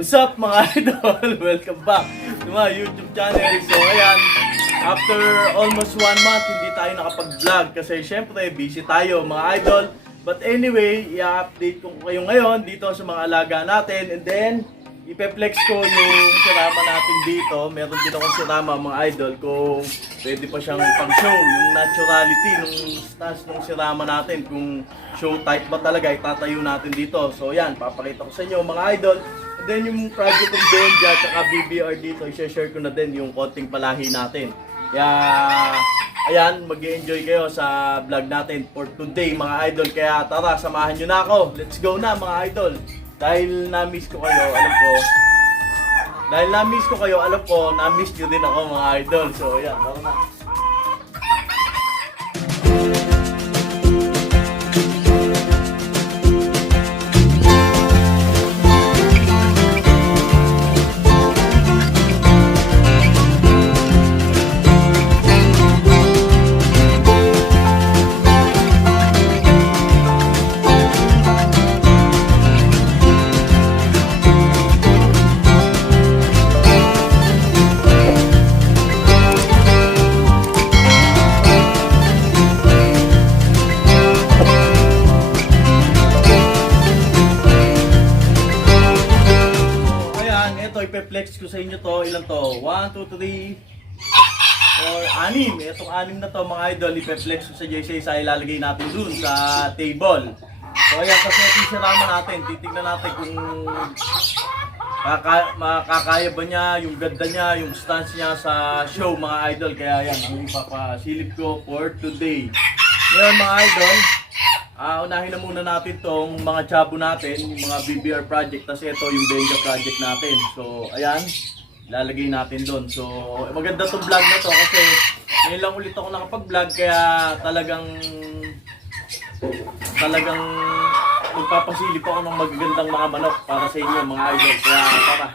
What's up mga idol? Welcome back to my YouTube channel. So ayan, after almost one month hindi tayo nakapag-vlog kasi syempre busy tayo mga idol. But anyway, i-update ko kayo ngayon dito sa mga alaga natin and then ipe-flex ko yung sirama natin dito. Meron din akong sirama mga idol kung pwede pa siyang pang-show. Yung naturality nung stance nung sirama natin. Kung show type ba talaga, itatayo natin dito. So yan, papakita ko sa inyo mga idol. Then yung project ng Benja at BBR dito, i-share ko na din yung konting palahi natin. Kaya, ayan, mag enjoy kayo sa vlog natin for today mga idol. Kaya tara, samahan nyo na ako. Let's go na mga idol. Dahil na-miss ko kayo, alam ko, dahil na-miss ko kayo, alam ko, na-miss nyo din ako mga idol. So, ayan, tara na. Anim. Na to, mga idol, ipe-flex ko sa JC sa ilalagay natin dun sa table. So, ayan, ito yung sirama natin. Titignan natin kung kaka makakaya ba niya, yung ganda niya, yung stance niya sa show, mga idol. Kaya yan, ang ipapasilip ko for today. Ngayon, mga idol, Ah, unahin na muna natin tong mga chabo natin, yung mga BBR project, kasi ito yung Benga project natin. So, ayan, lalagay natin doon. So, maganda tong vlog na to kasi ngayon lang ulit ako nakapag-vlog kaya talagang talagang magpapasilip ako ng magagandang mga manok para sa inyo mga idol. Kaya tara.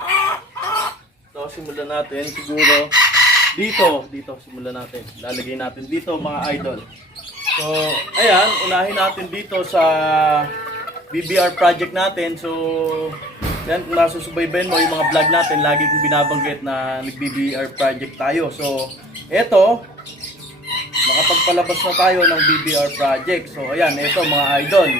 So, simulan natin siguro dito, dito simulan natin. Lalagay natin dito mga idol. So, ayan, unahin natin dito sa BBR project natin. So, yan, kung nasusubaybayan mo yung mga vlog natin, lagi kong binabanggit na nag-BBR project tayo. So, eto, nakapagpalabas na tayo ng BBR project. So, ayan, eto mga idol.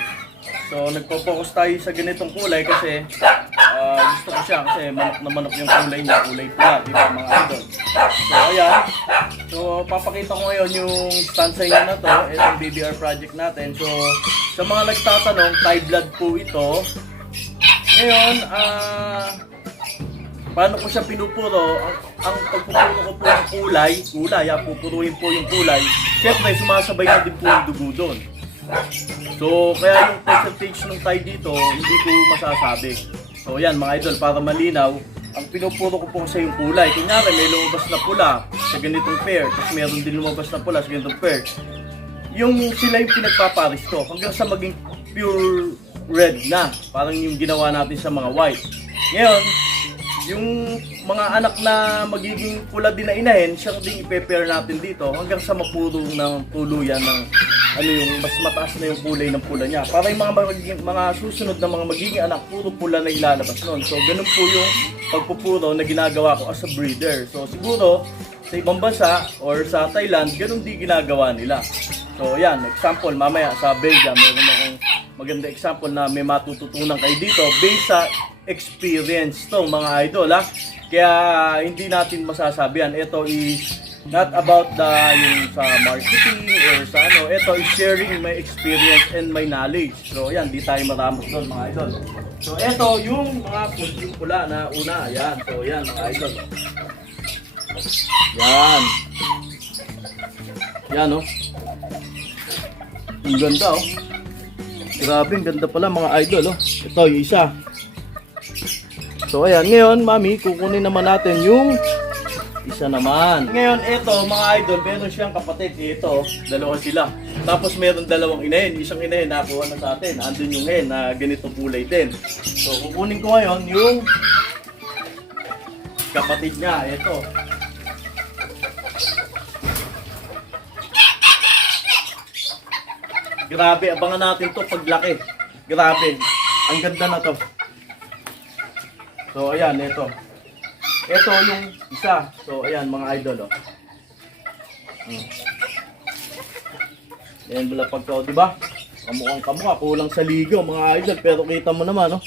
So, nagpo-focus tayo sa ganitong kulay kasi ah, gusto ko siya kasi manok na manok yung kulay niya, kulay pula, di mga idol? So, ayan. So, papakita ko ngayon yung stanza niya na to, itong BBR project natin. So, sa mga nagtatanong, Thai blood po ito. Ngayon, ah, paano ko siya pinupuro? Ang, ang pagpupuro ko po ng kulay, kulay, ah, pupuruin po yung kulay. Siyempre, sumasabay na din po yung dugo doon. So, kaya yung percentage ng Thai dito, hindi ko masasabi. So, yan mga idol, para malinaw, ang pinupuro ko po kasi yung kulay. Kunyari, may lumabas na pula sa ganitong pair, tapos meron din lumabas na pula sa ganitong pair. Yung sila yung pinagpaparis ko, hanggang sa maging pure red na. Parang yung ginawa natin sa mga white. Ngayon, yung mga anak na magiging pula din na inahin, siyang din i-prepare natin dito hanggang sa mapuro ng tuluyan ng ano yung mas mataas na yung kulay ng pula niya. Para yung mga magiging, mga susunod na mga magiging anak, puro pula na ilalabas nun. So, ganun po yung pagpupuro na ginagawa ko as a breeder. So, siguro, sa ibang bansa or sa Thailand, ganun di ginagawa nila. So, yan, example, mamaya sa Belgium, meron akong maganda example na may matututunan kayo dito based sa experience to mga idol ha. Kaya hindi natin masasabi yan. Ito is not about the yung sa marketing or sa ano. Ito is sharing my experience and my knowledge. So yan, di tayo maramos doon mga idol. So ito yung mga yung pula na una. Yan. So yan mga idol. Yan. Yan oh. Ang ganda oh. Grabe, ang ganda pala mga idol oh. Ito yung isa. So ayan, ngayon mami, kukunin naman natin yung isa naman. Ngayon, ito mga idol, meron siyang kapatid. Ito, dalawa sila. Tapos meron dalawang inahin. Isang inahin nakuha na sa atin. Andun yung hen na ganito kulay din. So kukunin ko ngayon yung kapatid niya. Ito. Grabe, abangan natin to paglaki. Grabe. Ang ganda na to. So, ayan, ito. Ito yung isa. So, ayan, mga idol, oh. Hmm. Ayan, wala pagka, di ba? Kamukhang kamukha, kulang sa ligo, mga idol. Pero kita mo naman, oh.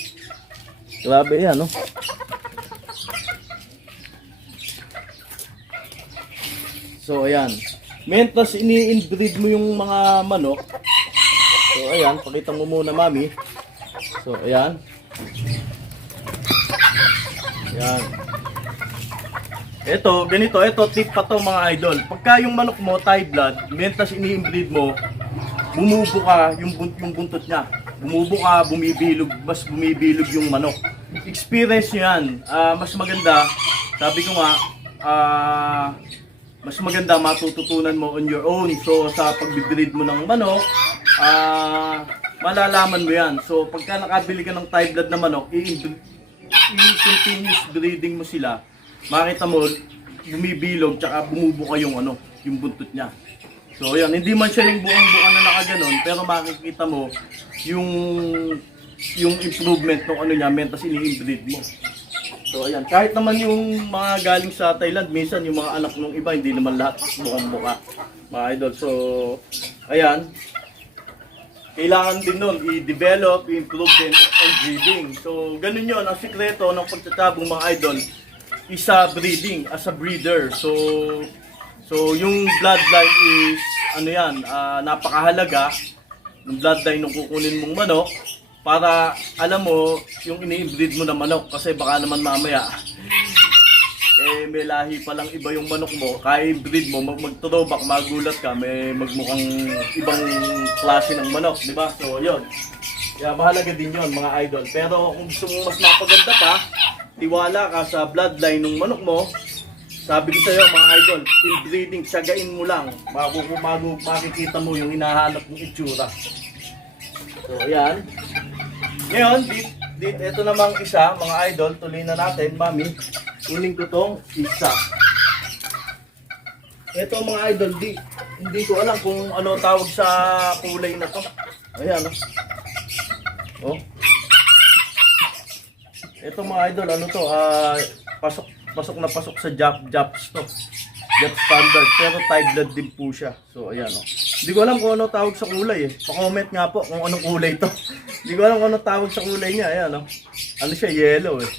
Grabe yan, oh. So, ayan. Mentas ini-inbreed mo yung mga manok. So, ayan. Pakita mo muna, mami. So, ayan. Ayan. Ito, ganito. Ito, tip pa to mga idol. Pagka yung manok mo, Thai blood, mentas ini-inbreed mo, bumubo ka yung, bun- yung buntot niya. Bumubo ka, bumibilog, mas bumibilog yung manok. Experience nyo yan. Ah, mas maganda, sabi ko nga, ah, mas maganda matututunan mo on your own. So, sa pagbibreed mo ng manok, ah, malalaman mo yan. So, pagka nakabili ka ng Thai blood na manok, i- i-continuous breeding mo sila, makita mo, bumibilog, tsaka bumubuka yung ano, yung buntot niya. So, yan, hindi man siya yung buong-buka na nakaganon, pero makikita mo yung yung improvement ng ano niya, mentas ini-inbreed mo. So, ayan, kahit naman yung mga galing sa Thailand, minsan yung mga anak ng iba, hindi naman lahat bukang-buka, mga idol. So, ayan, kailangan din nun i-develop, i-improve din ang breeding. So, ganun yun, ang sikreto ng pagtatabong mga idol, isa breeding, as a breeder. So, so yung bloodline is, ano yan, ah, napakahalaga, yung bloodline ng kukunin mong manok, para alam mo yung ini-breed mo na manok, kasi baka naman mamaya, eh may lahi pa lang iba yung manok mo, kaya i-breed mo, mag mag-throwback, magulat ka, may magmukhang ibang klase ng manok, di ba? So, yun. Kaya mahalaga din yun, mga idol. Pero kung gusto mo mas mapaganda pa, tiwala ka sa bloodline ng manok mo, sabi ko sa'yo, mga idol, in-breeding, tsagain mo lang, bago makikita mo yung hinahanap mong itsura. So, ayan. Ngayon, dit, dit, ito namang isa, mga idol, tuloy na natin, mami. Kunin ko tong isa. Ito mga idol, di, hindi ko alam kung ano tawag sa kulay na to. Ayan, oh. Oh. Ito mga idol, ano to, ah, pasok, pasok na pasok sa Jap, Japs to. Jap standard, pero Thai blood din po siya. So, ayan, oh. Hindi ko alam kung ano tawag sa kulay eh. Pa-comment nga po kung anong kulay to. Hindi ko alam kung ano tawag sa kulay niya, ayan, oh. Ano siya, yellow eh.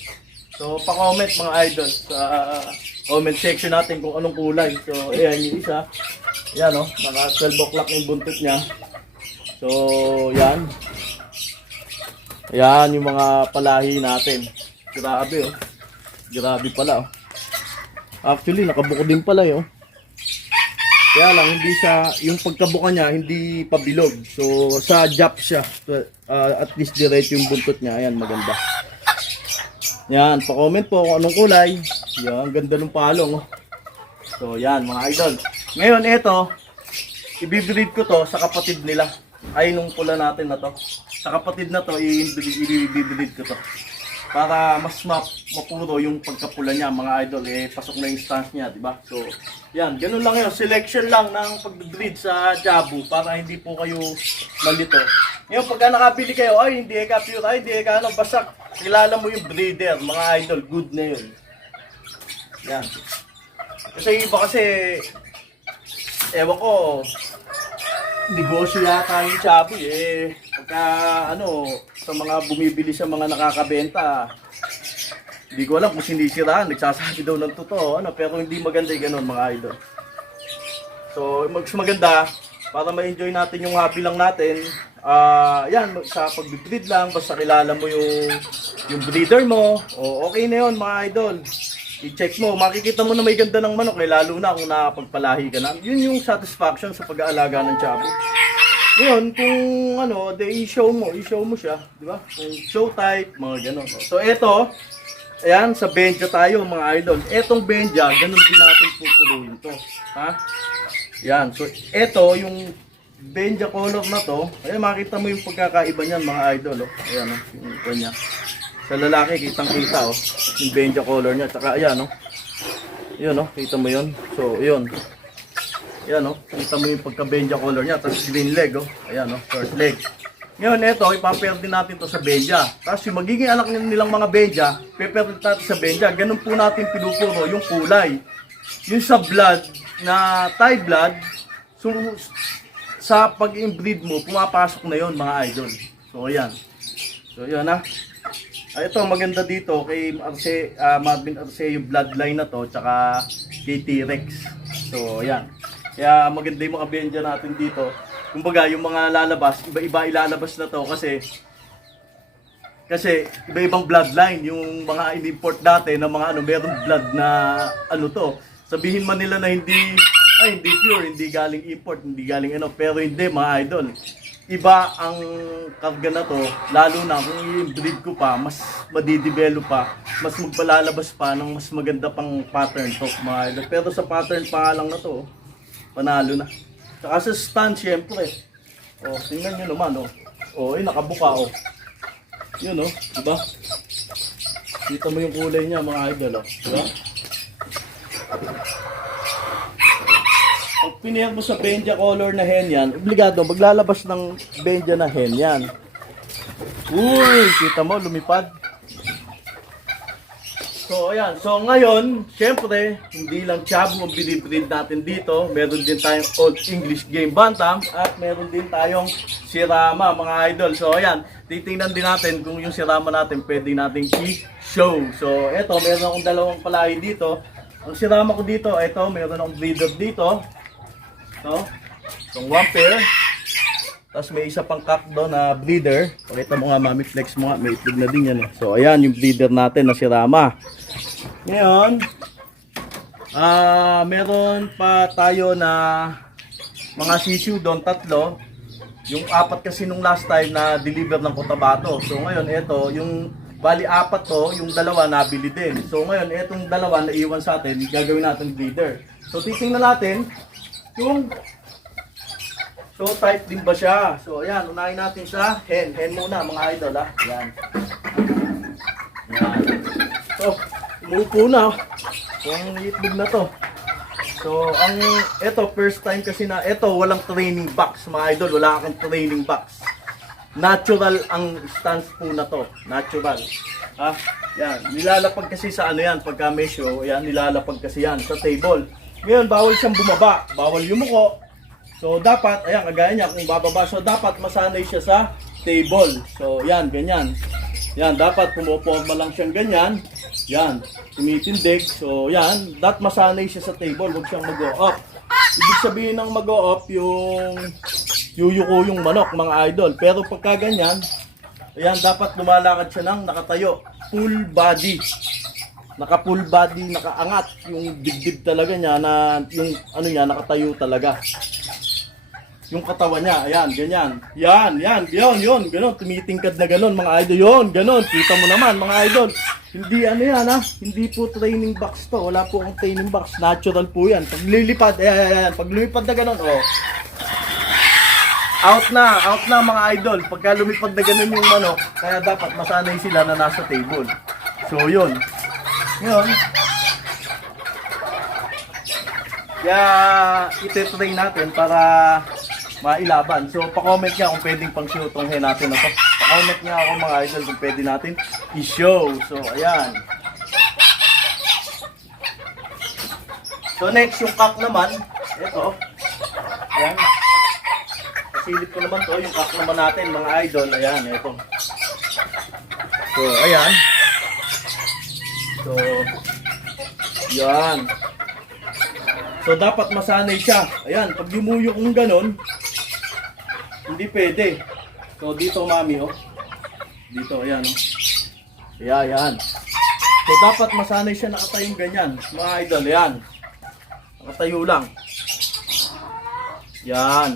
So, pa-comment mga idol sa comment section natin kung anong kulay. So, ayan yung isa. Ayan, oh. Naka 12 o'clock yung buntot niya. So, yan. Ayan yung mga palahi natin. Grabe, oh. Grabe pala, oh. Actually, nakabuko din pala, eh, oh. Kaya lang, hindi siya, yung pagkabuka niya, hindi pabilog. So, sa jap siya. So, uh, at least direct yung buntot niya. Ayan, maganda. Yan, pa-comment po kung anong kulay. Yan, ganda ng palong. Oh. So, yan, mga idol. Ngayon, ito, ibibreed ko to sa kapatid nila. Ay, nung pula natin na to. Sa kapatid na to, i-breed ibibreed ko to. Para mas map mapuro yung pagkapula niya, mga idol. Eh, pasok na yung stance niya, di ba? So, yan, ganun lang yun. Selection lang ng pag-breed sa Jabu para hindi po kayo malito. Ngayon, pagka nakabili kayo, ay, hindi ka pure, ay, hindi ka ano, basta kilala mo yung breeder, mga idol, good na yun. Yan. Kasi iba kasi, ewan ko, negosyo yata yung Jabu eh. Pagka, ano, sa mga bumibili sa mga nakakabenta, hindi ko alam kung sinisiraan, nagsasabi daw ng totoo, ano, pero hindi maganda yung ganun mga idol. So, mas maganda, para ma-enjoy natin yung hobby lang natin, ah yan, sa pag-breed lang, basta kilala mo yung, yung breeder mo, o okay na yun mga idol. I-check mo, makikita mo na may ganda ng manok, eh, lalo na kung nakapagpalahi ka na. Yun yung satisfaction sa pag-aalaga ng chabo. Ngayon, kung ano, de i-show mo, i-show mo siya, di ba? Kung show type, mga ganun. So, eto, ayan, sa Benja tayo, mga idol. Etong Benja, ganun din natin pupuruin to. Ha? Yan, so, eto, yung Benja color na to, ayan, makita mo yung pagkakaiba niyan, mga idol. Oh. Ayan, oh, yung ito niya. Sa lalaki, kitang kita, oh. Yung Benja color niya. Tsaka, ayan, oh. Yun, oh. Kita mo yun. So, yun. Ayan, oh. Kita mo yung pagka-benja color niya. Tapos green leg, oh. Ayan, oh. First leg. Ngayon, ito, ipapair din natin to sa Benja. Tapos yung magiging anak nilang mga Benja, papair din natin sa Benja. Ganun po natin pinupuro yung kulay. Yung sa blood, na Thai blood, so, sa pag-inbreed mo, pumapasok na yon mga idol. So, ayan. So, yun ha. Ah, ito, maganda dito kay Arce, ah, Marvin Arce yung bloodline na to, tsaka kay T-Rex. So, ayan. Kaya maganda yung mga Benja natin dito. Kumbaga, yung mga lalabas, iba-iba ilalabas na to kasi kasi iba-ibang bloodline, yung mga in-import dati na mga ano, merong blood na ano to. Sabihin man nila na hindi, ay hindi pure, hindi galing import, hindi galing ano, pero hindi mga idol. Iba ang karga na to, lalo na kung i-breed ko pa, mas madidevelop pa, mas magpalalabas pa ng mas maganda pang pattern to mga idol. Pero sa pattern pa lang na to, panalo na. Tsaka sa stand, syempre. O, tingnan nyo naman, o. O, eh, nakabuka, o. Yun, o. Diba? Kita mo yung kulay niya, mga idol, o. Diba? Pinair mo sa Benja color na hen yan, obligado, maglalabas ng Benja na hen yan. Uy, kita mo, lumipad. So, ayan. So, ngayon, syempre, hindi lang Chabu ang binibreed natin dito. Meron din tayong Old English Game Bantam at meron din tayong Sirama, mga idol. So, ayan. Titingnan din natin kung yung Sirama natin pwede natin i-show. So, eto, meron akong dalawang palahi dito. Ang Sirama ko dito, eto, meron akong breeder dito. So, itong one pair. Tapos may isa pang cock doon na breeder. Pakita mo nga, mami, flex mo nga. May itlog na din yan. Eh. So, ayan yung breeder natin na si Rama. Ngayon, ah meron pa tayo na mga sisyo doon, tatlo. Yung apat kasi nung last time na deliver ng Cotabato. So, ngayon, ito, yung bali apat to, yung dalawa nabili din. So, ngayon, itong dalawa na iwan sa atin, gagawin natin breeder. So, titingnan natin yung So, type din ba siya? So, ayan, unahin natin sa hen. Hen muna, mga idol, ha? Ayan. Ayan. So, umupo na. Ang itlog na to. So, ang, eto, first time kasi na, eto, walang training box, mga idol. Wala akong training box. Natural ang stance po na to. Natural. Ha? Yan. Nilalapag kasi sa ano yan, pagka may show, yan, nilalapag kasi yan sa table. Ngayon, bawal siyang bumaba. Bawal yumuko. So dapat, ayan, kagaya niya, kung bababa, so dapat masanay siya sa table. So yan, ganyan. Yan, dapat pumuporma lang siyang ganyan. Yan, tumitindig. So yan, dapat masanay siya sa table, huwag siyang mag-go-up. Ibig sabihin ng mag-go-up yung yuyuko yung manok, mga idol. Pero pagka ganyan, ayan, dapat lumalakad siya ng nakatayo. Full body naka full body, nakaangat yung dibdib talaga niya na yung ano niya nakatayo talaga yung katawan niya, ayan, ganyan. Yan, yan, yun, yun, ganun, tumitingkad na ganun, mga idol, yun, ganun, kita mo naman, mga idol. Hindi ano yan, ha, hindi po training box to, wala po akong training box, natural po yan. Pag lilipad, ayan, ayan, pag lumipad na ganun, oh. Out na, out na mga idol, pagka lumipad na ganun yung manok, kaya dapat masanay sila na nasa table. So, yun. Yun. Kaya, ititrain natin para mailaban. So, pa-comment nga kung pwedeng pang show tong hen natin na to. Pa-comment nga ako mga idol kung pwede natin i-show. So, ayan. So, next yung cock naman. Ito. Ayan. Silip ko naman to. Yung cock naman natin mga idol. Ayan, ito. So, ayan. So, yan. So, dapat masanay siya. Ayan, pag yumuyo kong ganon, hindi pwede. So, dito, mami, oh. Dito, ayan, oh. Ayan, ayan. So, dapat masanay siya nakatayong ganyan. Mga idol, ayan. Nakatayo lang. Yan.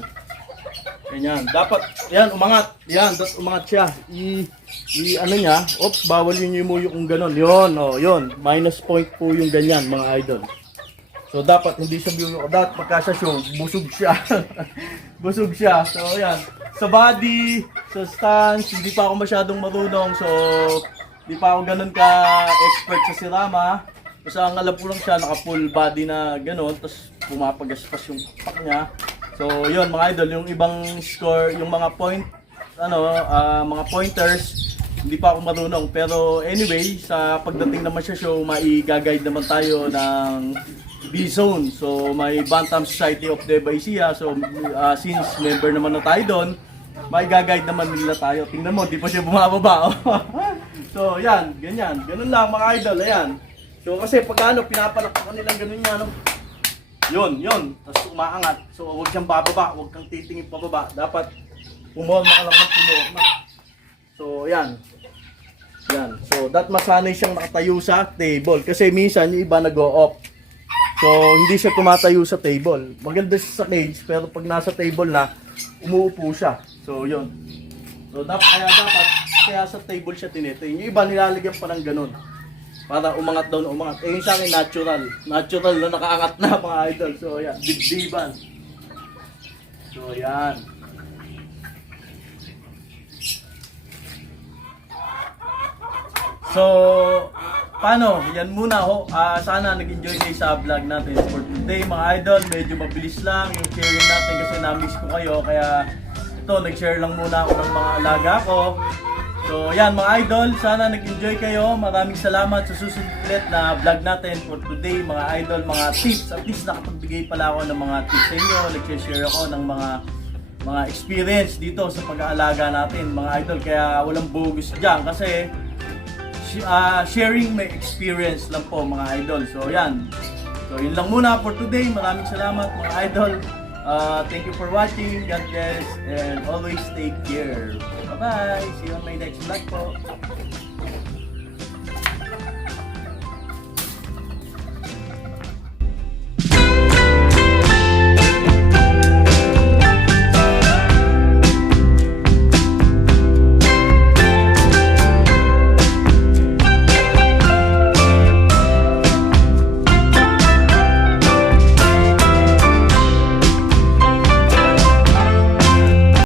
Ganyan. Dapat, yan, umangat. Yan, dapat umangat siya. I, i ano niya, oops, bawal yun yung muyo kung ganon. Yun, oh, yun. Minus point po yung ganyan, mga idol. So, dapat hindi siya buyo. Dapat pagka siya show, busog siya. busog siya. So, yan. Sa body, sa stance, hindi pa ako masyadong marunong. So, hindi pa ako ganun ka-expert sa sirama. Basta ang alam ko lang siya, naka full body na gano'n, tapos pumapagaspas yung pak niya. So, yun mga idol, yung ibang score, yung mga point ano, ah, mga pointers. Hindi pa ako marunong. Pero anyway, sa pagdating naman sa show, mai-guide naman tayo ng B-Zone. So may Bantam Society of Nueva. So ah, since member naman na tayo doon, guide naman nila tayo. Tingnan mo, di pa siya bumababa. oh. so yan, ganyan. Ganun lang mga idol, ayan. So kasi pag ano, pinapalakpakan nilang ganun yan. No? Yun, yun. Tapos umaangat. So huwag siyang bababa, huwag kang titingin pababa. Dapat pumorma ka lang ng pumorma. So yan. Yan. So that masanay siyang nakatayo sa table. Kasi minsan yung iba nag-o-off. So hindi siya tumatayo sa table. Maganda siya sa cage pero pag nasa table na, umuupo siya. So yun. So dapat kaya dapat kaya sa table siya tinito. Yung iba nilalagyan pa ng ganun. Para umangat daw na umangat. Eh yung sa akin natural. Natural na nakaangat na mga idol. So yan, dibdiban. So yan. So, paano? Yan muna ho. Ah, sana nag-enjoy kayo sa vlog natin for today mga idol. Medyo mabilis lang yung sharing natin kasi na-miss ko kayo. Kaya ito, nag-share lang muna ako ng mga alaga ko. So, yan mga idol. Sana nag-enjoy kayo. Maraming salamat sa susunod na vlog natin for today mga idol. Mga tips. At least nakapagbigay pala ako ng mga tips sa inyo. Nag-share ako ng mga mga experience dito sa pag-aalaga natin mga idol. Kaya walang bogus dyan kasi ah, sharing my experience lang po mga idol. So yan. So yun lang muna for today. Maraming salamat mga idol. Ah, thank you for watching. God bless and always take care. Bye-bye. See you on my next vlog po.